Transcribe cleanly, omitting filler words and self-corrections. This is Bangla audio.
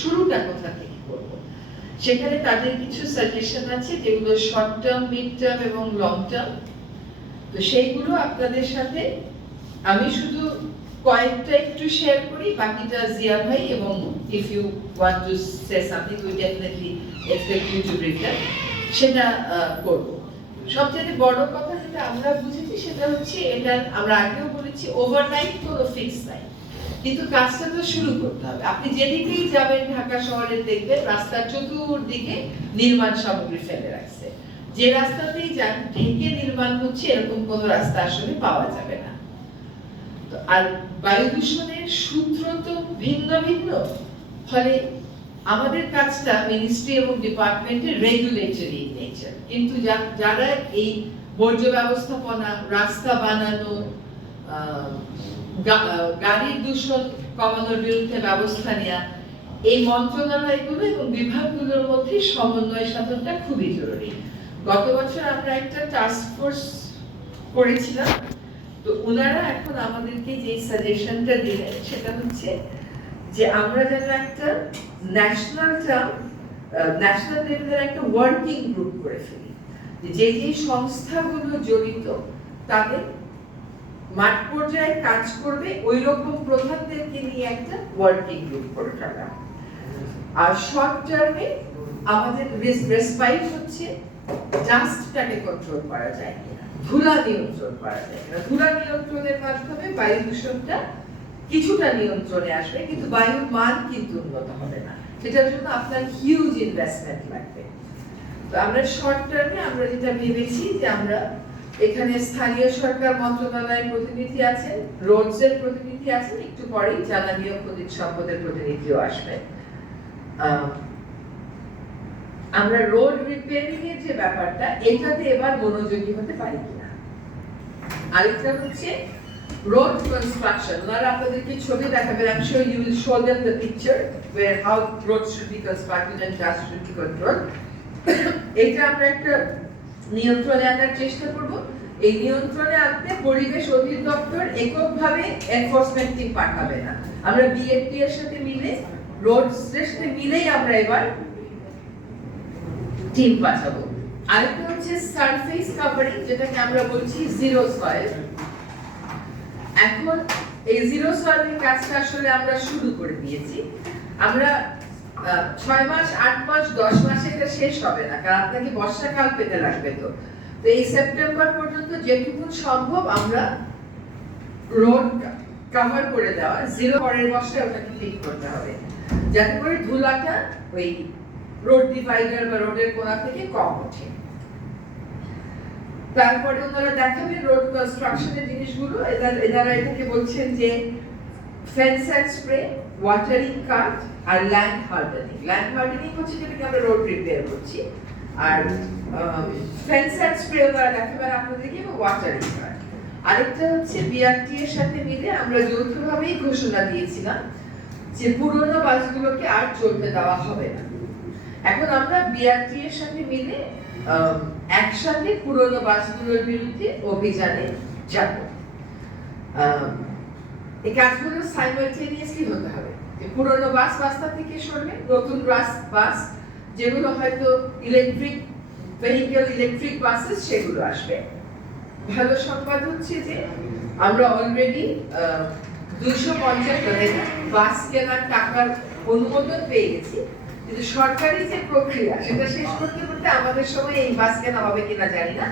শুরুটা কোথা থেকে করব। সেখানে তাদের কিছু সাজেশন আছে যেগুলো শর্ট টার্ম, মিড টার্ম এবং লং টার্ম। তো সেইগুলো আপনাদের সাথে আমি শুধু কয়েকটা একটু শেয়ার করি, বাকিটা জিয়া ভাই এবং if you want to say something we definitely expect you to brief that, সেটা করব। সবচেয়ে বড় কথা যেটা আমরা বুঝেছি সেটা হচ্ছে, এটা আমরা আগেও বলেছি, ওভারনাইট কোনো ফিক্স নাই, কিন্তু কাজটা তো শুরু করতে হবে। আপনি যেদিকেই যাবেন ঢাকা শহরে দেখবেন রাস্তার চতুর্দিকে নির্মাণ সামগ্রী ফেলে রাখছে। যে রাস্তাতেই যান ঢেকে নির্মাণ হচ্ছে এরকম কোন রাস্তা আসলে পাওয়া যাবে না। আর বায়ু দূষণের সূত্র তো ভিন্ন ভিন্ন, ফলে আমাদের কাজটা মিনিস্ট্রি এবং ডিপার্টমেন্টের রেগুলেটরি নেচার, কিন্তু যারা এই বর্জ্য ব্যবস্থাপনা, রাস্তা বানানো, গাড়ির দূষণ কমানোর বিরুদ্ধে ব্যবস্থা নেওয়া, এই মন্ত্রণালয়গুলো এবং বিভাগগুলোর মধ্যে সমন্বয় সাধনটা খুবই জরুরি। গত বছর আমরা একটা টাস্ক ফোর্স করেছিলাম, তো ওনারা এখন আমাদেরকে যে সাজেশনটা দিলেন সেটা হচ্ছে যে আমরা যেন একটা ন্যাশনাল লেভেলের একটা ওয়ার্কিং গ্রুপ করে ফেলি, যে যে সংস্থাগুলো জড়িত তাদের মাঠ পর্যায়ে কাজ করবে ওই রকম প্রধানদেরকে নিয়ে একটা ওয়ার্কিং গ্রুপ করে ফেলা। আর শর্ট টার্মে আমাদের রেসপাইট হচ্ছে ডাস্টটাকে কন্ট্রোল করা যায় কিনা, ধুলা নিয়ন্ত্রণ করা যায় কিনা। ধুলা নিয়ন্ত্রণের মাধ্যমে বায়ু দূষণটা কিছুটা নিয়ন্ত্রণে আসবে, কিন্তু বায়ুর মান কিন্তু উন্নত হবে না। সেটার জন্য আপনার হিউজ ইনভেস্টমেন্ট লাগবে। তো আমরা শর্ট টার্মে আমরা যেটা ভেবেছি যে আমরা এখানে স্থানীয় সরকার মন্ত্রণালয়ের প্রতিনিধি আছেন, রোডস এর প্রতিনিধি আছেন, একটু পরেই জ্বালানি ও খনিজ সম্পদের প্রতিনিধিও আসবে। আমরা রোড রিপেয়ারিং এর যে ব্যাপারটা, এটাতে এবার মনোযোগী হতে পারি কিনা। আরেকটা হচ্ছে road construction. ওনারা আপনাদেরকে ছবি দেখাবেন, I'm sure you will show them the picture where how roads should be constructed and dust should be controlled. এটা আমরা একটা নিয়ন্ত্রণে আনার চেষ্টা করব। এই নিয়ন্ত্রণে আনতে পরিবেশ অধিদপ্তর এককভাবে এনফোর্সমেন্ট টিম পাঠাবে না, আমরা বিএফটি এর সাথে মিলে, রোডস এর সাথে মিলেই আমরা এবার টিম পাঠাবো। আরেকটা হচ্ছে সারফেস কভারিং, যেটাকে আমরা বলছি জিরো সয়েল। এখন এই জিরো সয়েলের কাজটা আসলে আমরা শুরু করে দিয়েছি। আমরা 6 মাস, 8 মাস, 10 মাসে এটা শেষ হবে না, কারণ আপনাকে বর্ষাকাল পেতে লাগবে। তো এই সেপ্টেম্বর পর্যন্ত যেটুকু সম্ভব আমরা রোড কভার করে দেওয়া, জিরো পরের বর্ষায় ওটাকে ঠিক করতে হবে, যাতে করে ধুলাটা ওই রোড ডিভাইডার বা রোডের কোণা থেকে কম ওঠে। তারপরে ওনারা দেখাবেন রোড কনস্ট্রাকশনের জিনিসগুলো। এনারা এটাকে বলছেন যে fence and spray, watering cut আর ল্যান্ড হার্ডেনিং। ল্যান্ড হার্ডেনিং হচ্ছে যেটাকে আমরা রোড রিপেয়ার করছি, আর ফেন্স অ্যান্ড স্প্রে ওনারা দেখাবেন আপনাদেরকে, এবং ওয়াটারিং কাট। আরেকটা হচ্ছে বিআরটি এর সাথে মিলে আমরা যৌথভাবেই ঘোষণা দিয়েছিলাম যে পুরনো বাসগুলোকে আর চলতে দেওয়া হবে না। এখন আমরা বিআরটি এর সাথে মিলে একসাথে পুরনো বাসগুলোর বিরুদ্ধে অভিযানে যাব। এই কাজগুলো সাইমালটেনিয়াসলি হতে হবে। পুরনো বাস রাস্তা থেকে সরবে, নতুন বাস যেগুলো হয়তো ইলেকট্রিক ভেহিকেল, ইলেকট্রিক বাসেস, সেগুলো আসবে। ভালো সংবাদ হচ্ছে যে আমরা অলরেডি 250 বাস কেনার টাকার অনুমোদন পেয়ে গেছি, কিন্তু সরকারি যে প্রক্রিয়া সেটা শেষ করতে করতে আমাদের সময় এই বাস কেনা হবে কিনা জানি না।